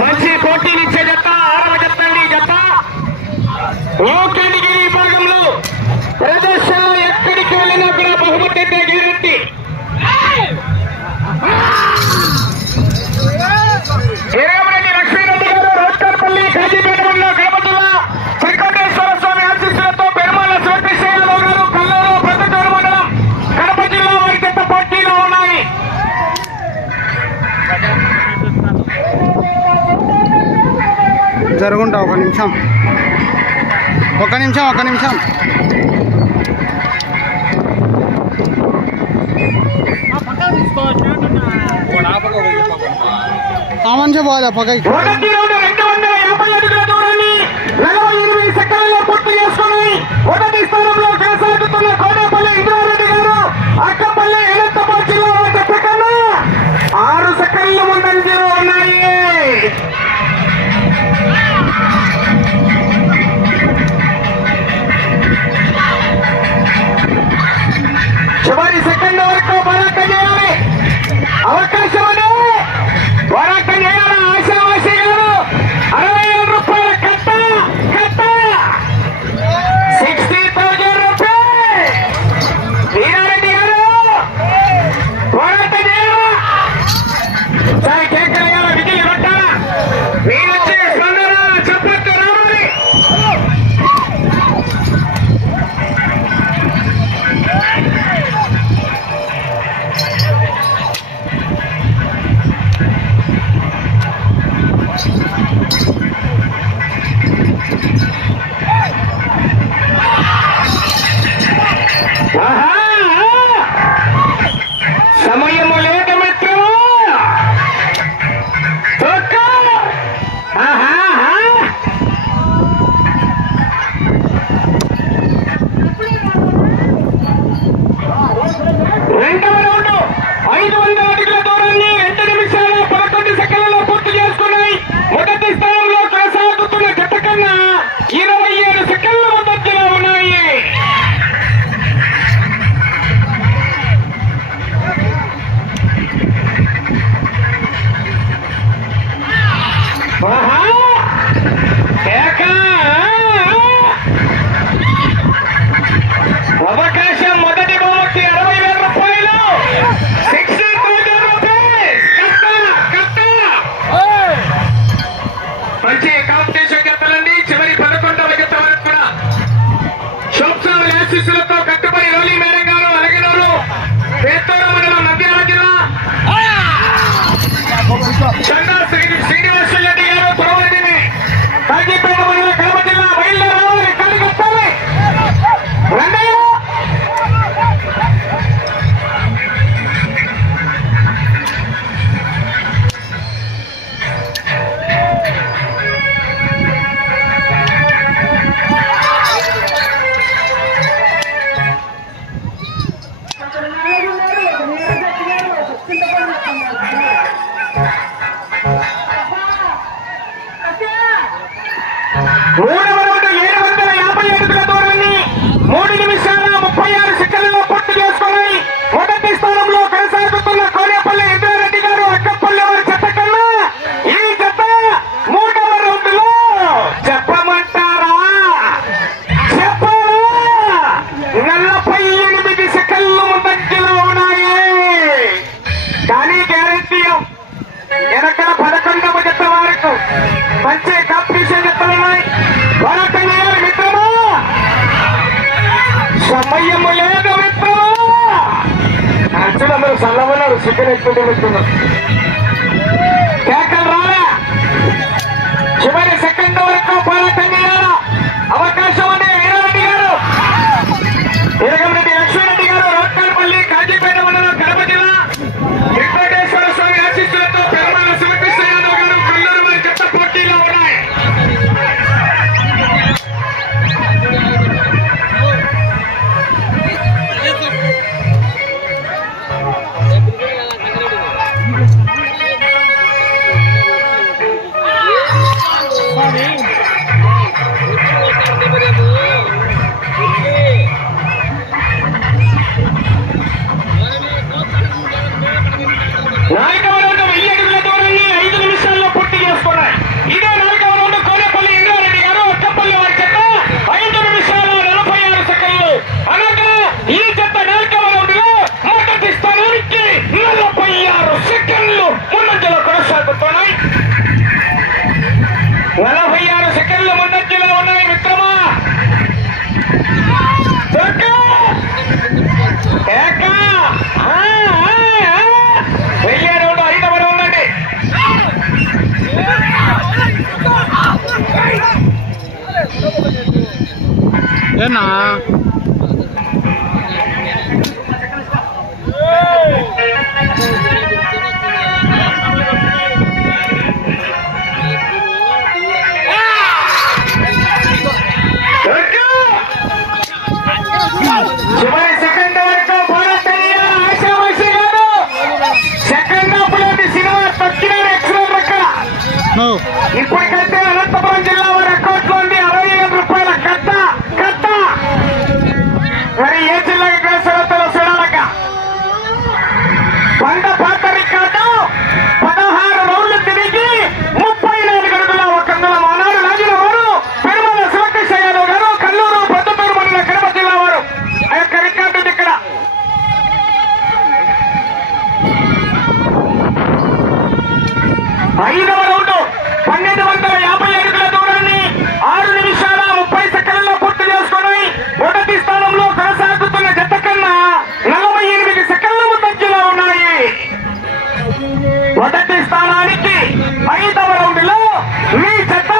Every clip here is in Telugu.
మంచి పోటీనిచ్చే జత 6వ జత ఈ జత ఓకేగిరి విభాగంలో ప్రదర్శనలో ఎక్కడికి వెళ్ళినా కూడా బహుమతి అయితే గ్యారెంటీ. ఎరగమరెడ్డి లక్ష్మీరెడ్డి గారు రోడ్కర్పల్లి కాజీపేట మండలం కడప జిల్లా వెంకటేశ్వర స్వామి ఆశీస్సులతో పెరుమాళ శివకృష్ణయ్యరావు గారు కల్లూరు ప్రతిటూరు మండలం కడప జిల్లా వారి జత పోటీలో ఉన్నాయి. జరుగుంటా ఒక నిమిషం. మంచిగా పోలే పక్కకి. 250 అడుగుల దూరాన్ని 48 సెకండ్లలో పూర్తి చేసుకుని మొదటి స్థానంలో కొనసాగుతున్న కోనేపల్లి ఇంద్రారెడ్డి గారు అక్కపల్లి ఎలత్తపల్లి జిల్లా జత కన్నా 6 సెకండ్లు ముందంజలో ఉన్నాయి. చివరి సెకండ్ వరకు పోరాటం చేయాలి. అవకాశం పోరాటం చేయాలి. ఆశావాసి గారు 67 రూపాయల కట్ట 60,000 రూపాయలు. వీరారెడ్డి గారు పోరాటం చేయాలి. సాయి కేకరయ్య విజయ్ కొట్టాలా వీరొచ్చే స్పందన చప్పట్లు రావాలి. సమయము లేక మిత్రము రెండవ రౌండ్ 500 అడుగుల దూరాన్ని 2 నిమిషాల 11 సెకండ్లలో పూర్తి చేసుకున్నాయి. మొదటి స్థానంలో కొనసాగుతున్న జత కన్నా 27 సెకండ్ల ముందంజలో ఉన్నాయి. అవకాశం మొదటి బహుమతి 60,000 రూపాయలు 60,000 రూపాయలు. మంచి కాంపిటీషన్ జతలండి. చివరి 11వ జత వరకు కూడా శోభ్సావుల ఆశీస్సులతో కట్టుబడి రోలి మేడం గారు అలగినూరు పేత్తూరు మండలం నంద్యాల జిల్లా చందా శ్రీనివాసరెడ్డి గారు త్రోవడిని కాజీపేట మండలం కడప జిల్లా బయలుదేరాలి. కడిగొట్టాలి రంగయ్య. మూడవ రౌండ్ 750 అడుగుల దూరాన్ని 3 నిమిషాల 36 సెకండ్లలో పూర్తి చేసుకుని మొదటి స్థానంలో కొనసాగుతున్న కోనేపల్లి ఇంద్రారెడ్డి గారు అక్కపల్లి వారి జత కన్నా ఈ జత 3వ రౌండ్ లో చెప్పమంటారా 48 సెకండ్లు ముందంజలో ఉన్నాయి. కానీ గ్యారెంటీ వెనకాల 11వ జత వరకు మంచి కాంపిటీషన్ జతలున్నాయి. పోరాటం చేయాలి మిత్రమా. సమయము లేదు మిత్రమా. అందరూ చల్లమన్నారు చికెన్ ఎక్కువ మిత్రున్నారు. కేకలు రాలే. చివరి సెకండ్ వరకు పోరాటం చేయాలా. అవకాశం ఉంది. వీరారెడ్డి గారు ఎరగమరెడ్డి లక్ష్మీరెడ్డి గారు రోడ్కర్పల్లి కాజీపేట మండలం కడప జిల్లా వెంకటేశ్వర స్వామి ఆశీస్సులతో పెరుమాళ శివకృష్ణయ్యరావు గారు కల్లూరు వారి జత పోటీలో ఉన్నాయి. నాలుగవ రౌండ్ 1000 అడుగుల దూరాన్ని 5 నిమిషాల్లో పూర్తి చేసుకున్నాయి. ఇదే నాలుగవ రౌండ్ కోనేపల్లి ఇంద్రారెడ్డి గారు అక్కపల్లి వారి చెత్త 5 నిమిషాల 46 సెకండ్లు. అనగా ఈ చెత్త నాలుగవ రౌండ్ లో మొదటి స్థానానికి 46 సెకండ్లు ముందంజలో కొనసాగుతున్నాయి. 46 సెకండ్లు ముందంజలో ఉన్నాయి మిత్రమా. ఏనా చివరి సెకండ్ వరకు భారత్ ఆశావాసి గారు సెకండ్ హాఫ్ లోని సినిమా తక్కిన ఎక్సలెంట్ అక్కడ. ఇప్పటికైతే అనంతపురం జిల్లా వారి అకౌంట్ లో ఉంది 60,000 రూపాయల కట్ట. మరి ఏ జిల్లాకి కలిసి చూడాలక వంద పాత రికార్డు 16 రౌండ్లు తిరిగి 34 అడుగుల 100 మానాడు రాజుల వారు పెరుమల శివకృష్ణ యాదవ్ గారు కల్లూరు పెద్దపేరు మండల కడప జిల్లా వారు ఆ యొక్క రికార్డు ఉంది ఇక్కడ. ఐదవ రౌండ్ 1250 అడుగుల దూరాన్ని 6 నిమిషాల 30 సెకండ్లలో పూర్తి చేసుకుని మొదటి స్థానంలో కొనసాగుతున్న జత కన్నా 48 సెకండ్ల ముందంజలో ఉన్నాయి. మొదటి స్థానానికి 5వ రౌండ్ లో మీ జత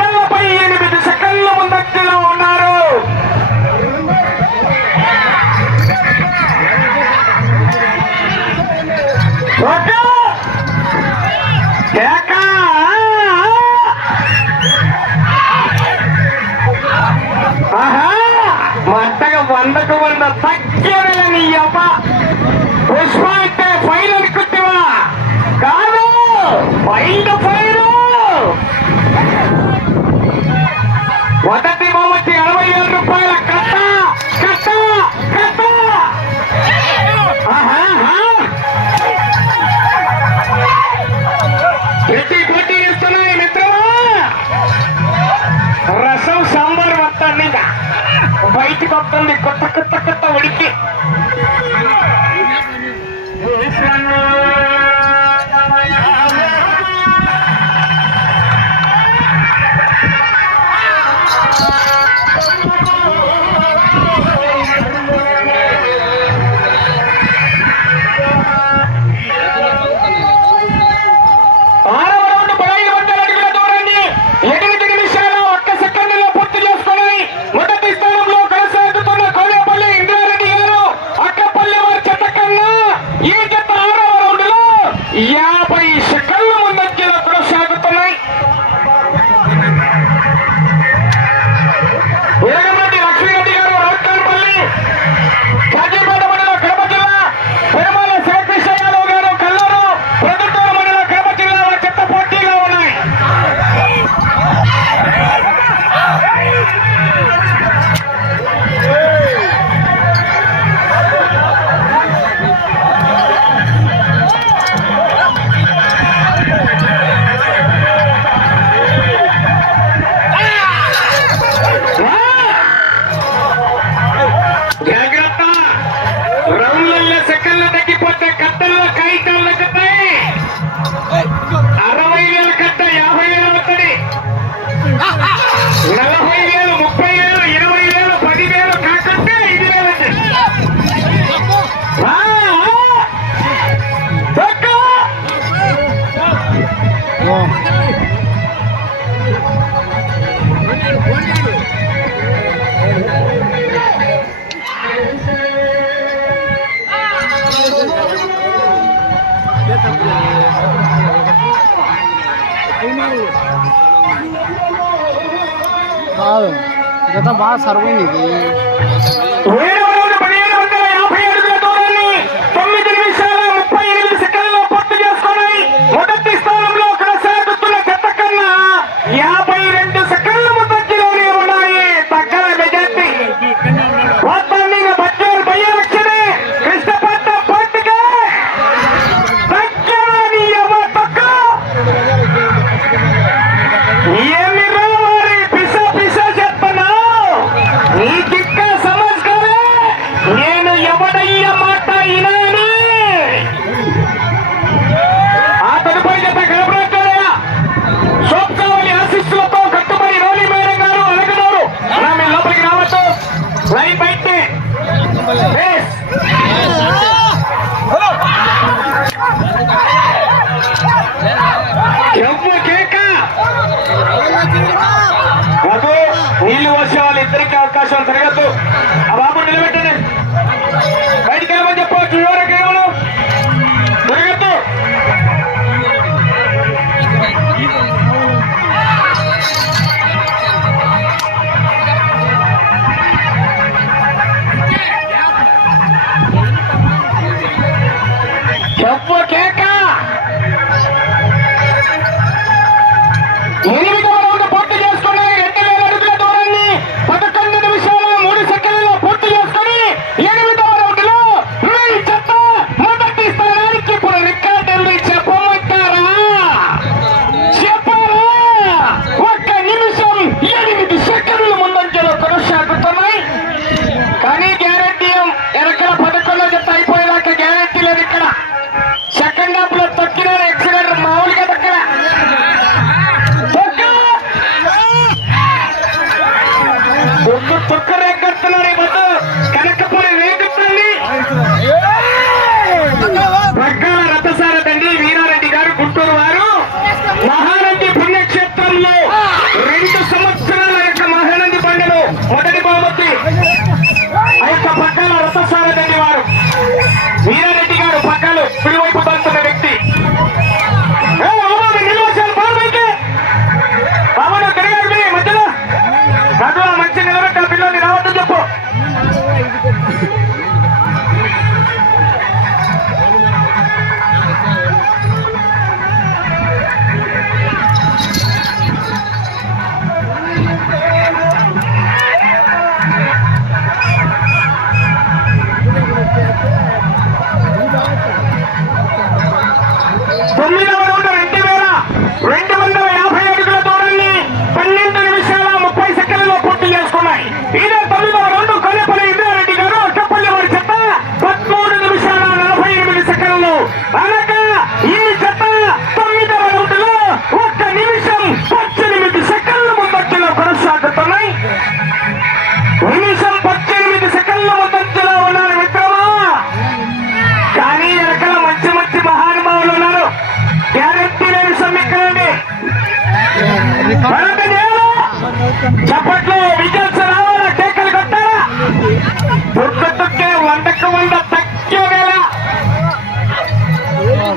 48 సెకండ్ల ముందంజలో ఉన్నారు. మంటగా 100కు 100 తగ్గని అమ్మ. పుష్ప అంటే ఫైనల్ కుట్టివా కాదు, ఫైల్ ఫైరు. మొదటి బహుమతి 60,000 రూపాయల కట్ట. పోటీ ఇస్తున్నాయి మిత్రమా. రసం సాంబార్ మొత్తాన్ని బయటికి వస్తుంది కొత్త ఉడికి. మొదటి స్థానంలో కొనసాగుతున్న కోనేపల్లి ఇంద్రారెడ్డి గారు అక్కపల్లి వారి చెత్త కన్నా ఈ జత 6వ రౌండ్ లో 50 సెకండ్ల ముందంజలో కొనసాగుతున్నాయి. ఎరగంరెడ్డి లక్ష్మీరెడ్డి గారు రావుకాన్పల్లి కాజీపేట మండలం కడప జిల్లా, పెరుమల శివకృష్ణ యాదవ్ గారు కల్లూరు ప్రొద్దుటూరు మండలం కడప జిల్లా వారి చెత్త పోటీలో ఉన్నాయి. జాగ్రత్త, రౌండ్లలో సెకండ్లు తగ్గిపోతే కట్టల్లో కాగితాలు తగ్గుతాయి. 60,000 కట్ట 50,000 అవుతుంది. 40,000, 30,000, 20,000, 10,000 కాకుంటే 5,000. కాదు జత బాగా సర్వైంది ఇది. 750 అడుగుల దూరాన్ని 9 నిమిషాల 38 సెకండ్లలో పూర్తి చేసుకుని మొదటి స్థానంలో కొనసాగుతున్న జత కన్నా 52 సెకండ్ల ముందంజలోనే ఉన్నాయి. తగ్గల మెజార్టీ బజ్జోల్ భయ్య వచ్చింది. కృష్ణపట్నం పోటీగా తగ్గ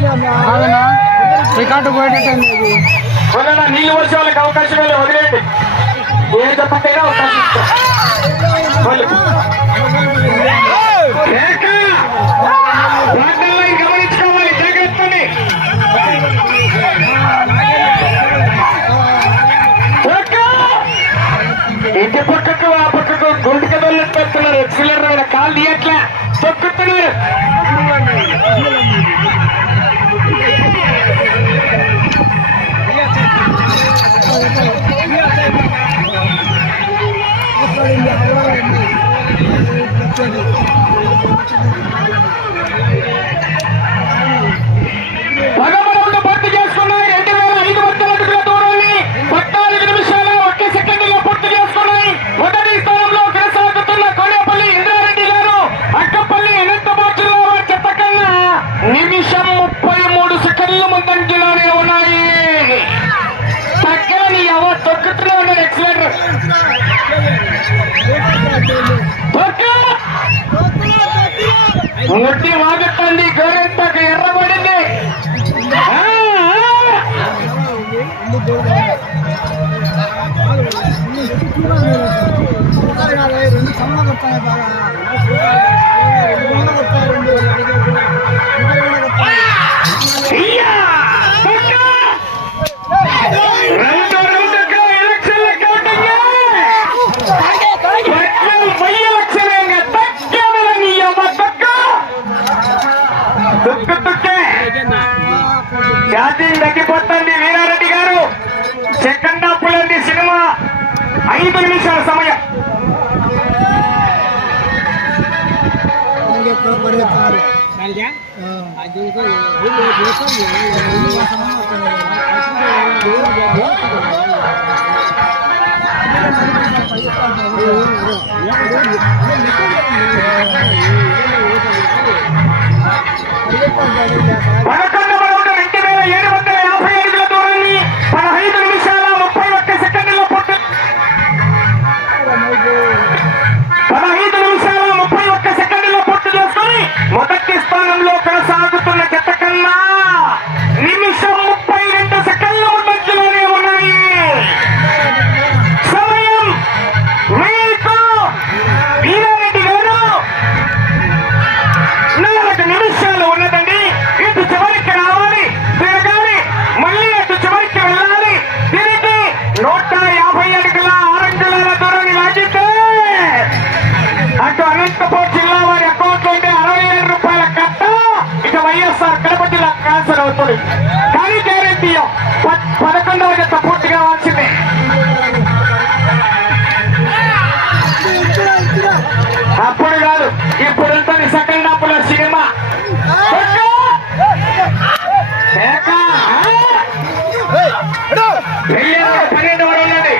కాదన్నా రికార్డు పోయేటట్టు వదలనా నీళ్ళు వచ్చే వాళ్ళకి అవకాశం లేదు, వదిలేయండి. ఏ చెప్పండి అవకాశం గమనించుకోవాలి, జాగ్రత్తని. ఇంటి పక్కకు ఆ పక్కకు గుంటికి వెళ్ళట్టు పెడుతున్నారు. ఎక్సిలర్ కాలు తీయట్లా తొక్కుతున్నారు. పదమూడు పూర్తి చేసుకున్నాయి. 2500 అడుగుల దూరాన్ని 14 నిమిషాల 1 సెకండ్లో పూర్తి చేసుకున్నాయి. మొదటి స్థానంలో కొనసాగుతున్న కోనేపల్లి ఇంద్రారెడ్డి గారు అక్కపల్లి అనంతబాద్ జిల్లా వారి చెత్త కన్నా నిమిషం 33 సెకండ్ల ముందంజలోనే ఉన్నాయి. తగ్గని ఎవరు తొక్కుతూనే ఉన్నారు. ఎక్సలెంట్ ముట్టి వాగుతుంది. గోరెంతకు ఎర్రబడింది. ఛార్జింగ్ తగ్గిపోతుంది. వీరారెడ్డి గారు సెకండ్ హాఫ్ లోని సినిమా 5 నిమిషాల సమయం. పదకొండవ రౌండ్ 2750 అడుగుల దూరాన్ని 15 నిమిషాల 31 సెకండ్ల పూర్తి 15 నిమిషాల 31 సెకండ్ల పూర్తి చేసుకుని మొదటి స్థానంలో కొనసాగుతున్న జత కన్నా నిమిషం 32 సెకండ్ల మధ్యలోనే ఉన్నాయి. సమయం మీకు వీరారెడ్డి గారు 4 నిమిషాలు ఉన్నదండి. ఇటు చివరికి రావాలి, తిరగాలి, మళ్ళీ అటు చివరికి వెళ్ళాలి, తిరిగి 150 అడుగుల 6 అంగుళాల దూరాన్ని లాగితే అటు అనంతపురం జిల్లా వారి అకౌంట్ నుండి 67 రూపాయల కట్ట, ఇటు వైఎస్ఆర్ కడప జిల్లా ట్రాన్స్ఫర్ అవుతుంది. కానీ గ్యారెంటీ 11వ జత పూర్తి కావాల్సిందే. అప్పుడు కాదు, ఇప్పుడు ఉంటుంది సెకండ్ హాఫ్ లో సినిమా. 12 వరకు ఉన్నది.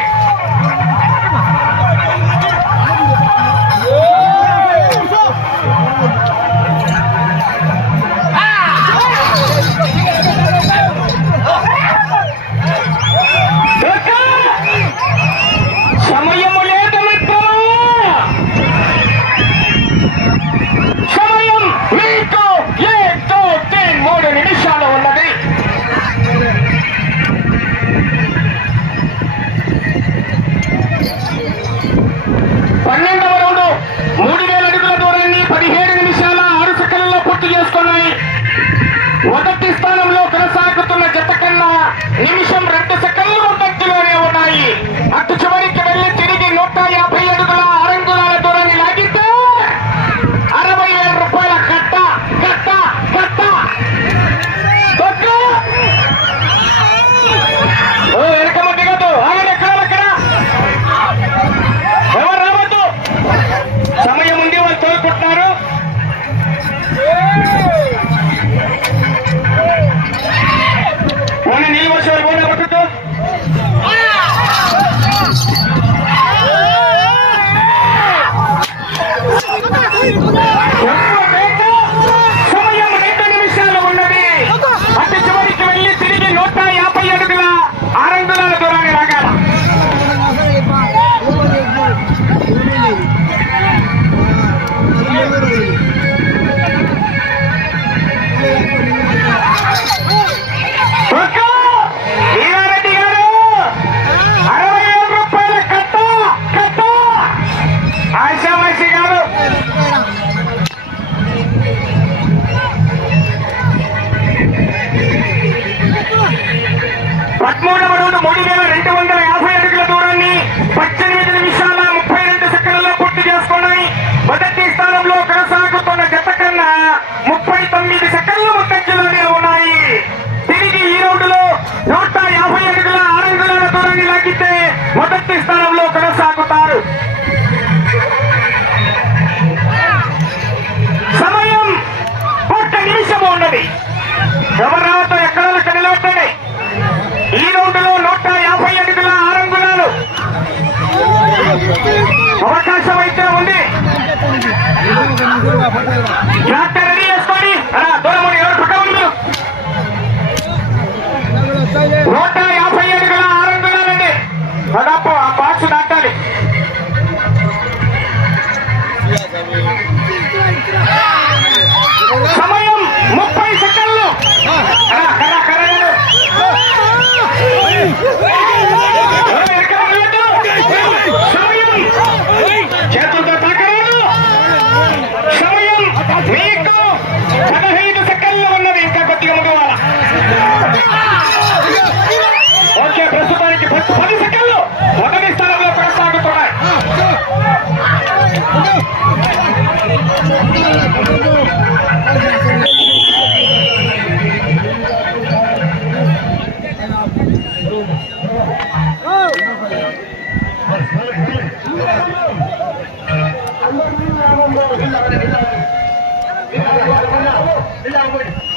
సమయము లేదు మిత్రమా, సమయం మీకు 3 నిమిషాలు ఉన్నది. పన్నెండవ రౌండ్ 3000 అడుగుల దూరాన్ని 17 నిమిషాల 6 సెకండ్లలో పూర్తి చేసుకున్నాయి. మొదటి స్థానంలో కొనసాగుతున్న జత కన్నా నిమిషం 2 సెకండ్లు ముందంజలోనే ఉన్నాయి. అటు చివరికి వెళ్లి తిరిగి 150 అడుగుల 6 అంగుళాల దూరాన్ని లాగితే 60,000 రూపాయల కట్ట కట్ట కట్ట. ఓ వెనక ముట్టి కాదు, ఆయన ఎక్కడ ఎవరు రావద్దు. సమయం ఉంది, వాళ్ళు తోలుకుంటున్నారు.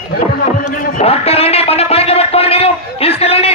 డాక్టర్ రండి, మన పాయింట్లు పెట్టుకోండి, మీరు తీసుకెళ్ళండి.